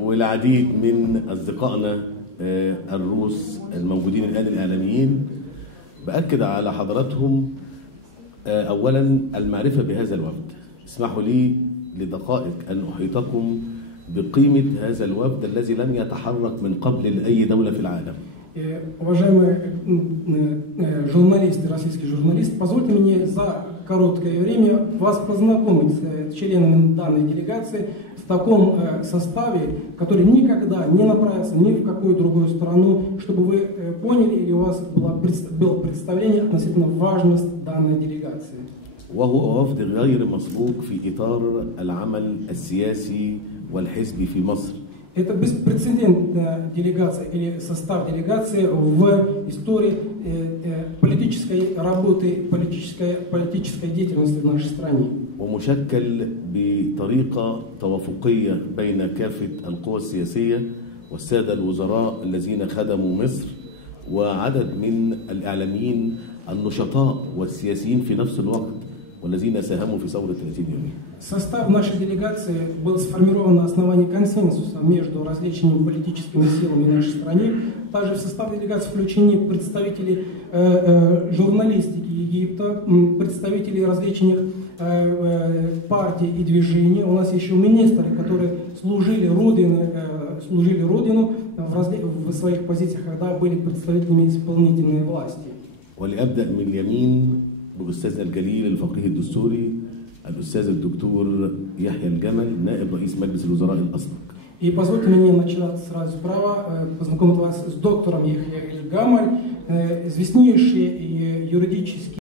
والعديد من أصدقائنا الروس الموجودين الآن الإعلاميين. بأكد على حضراتهم أولا المعرفة بهذا الوفد. اسمحوا لي لدقائق أن أحيطكم بقيمة هذا الوفد الذي لم يتحرك من قبل لأي دولة في العالم. Уважаемые журналисты, российский журналист, позвольте мне за короткое время вас познакомить с членами данной делегации в таком составе, который никогда не направится ни в какую другую страну, чтобы вы поняли или у вас было представление относительно важности данной делегации. وهو وفد غير مسبوق في إطار العمل السياسي والحزبي في مصر. Это беспрецедентная делегация или состав делегации в истории политической работы, политической деятельности в нашей стране. ومشكل بطريقة توافقية بين كافة القوى السياسية والسادة الوزراء الذين خدموا مصر وعدد من الإعلاميين النشطاء والسياسيين في نفس الوقت والذين ساهموا في ثورة 30 يونيو. Состав нашей делегации был сформирован на основании консенсуса между различными политическими силами в нашей стране. Также в состав делегации включены представители журналистики Египта, представители различных партий и движений. У нас еще министры, которые служили Родину в своих позициях, когда были представителями исполнительной власти. ولأبدأ من اليمين بأستاذنا الجليل الفقيه الدستوري الأستاذ الدكتور يحيى الجمل نائب رئيس مجلس الوزراء الأسبق. И позвольте мне начать сразу справа, познакомить вас с доктором Яхья Эль-Гамаль, известнейший юридический